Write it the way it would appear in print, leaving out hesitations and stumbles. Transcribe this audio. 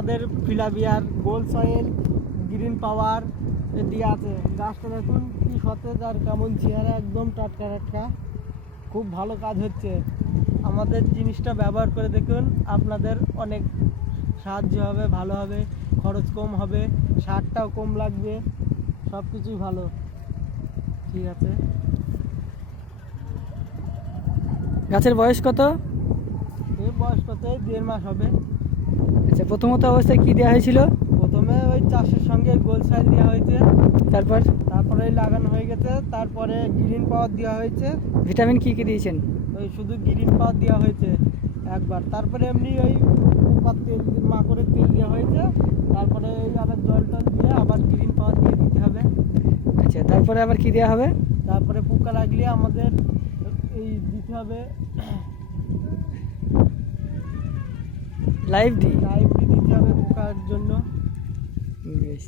আমাদের ফিলাবিয়ার gold soil green পাওয়ার দিয়ে আছে। গাছটা দেখুন কি সতেজ আর কেমন চেহারা, একদম টাটকা টাটকা, খুব ভালো কাজ হচ্ছে। আমাদের জিনিসটা ব্যবহার করে দেখুন, আপনাদের অনেক সাহায্য হবে, ভালো হবে, খরচ কম হবে, সারটাও কম লাগবে, সব কিছুই ভালো। ঠিক আছে। গাছের বয়স কত? এই বয়স কত? 1.5 মাস হবে। আচ্ছা, প্রথমত অবস্থায় কি দেওয়া হয়েছিল? প্রথমে ওই চাষের সঙ্গে গোল সাইল দেওয়া হয়েছে, তারপরে লাগানো হয়ে গেছে, তারপরে গ্রিন পাওয়ার দেওয়া হয়েছে। ভিটামিন কি কি দিয়েছেন? ওই শুধু গ্রিন পাওয়ার দেওয়া হয়েছে একবার, তারপরে এমনি ওই পোকার তেল, মাকড়ের তেল দেওয়া হয়েছে, তারপরে এই আবার জল টল দিয়ে আবার গ্রিন পাওয়ার দিয়ে দিতে হবে। আচ্ছা, তারপরে আবার কি দেওয়া হবে? তারপরে পোকা লাগলে আমাদের এই দিতে হবে লাইভ ডি। লাইভ দিতে হবে পোকার জন্য। বেশ।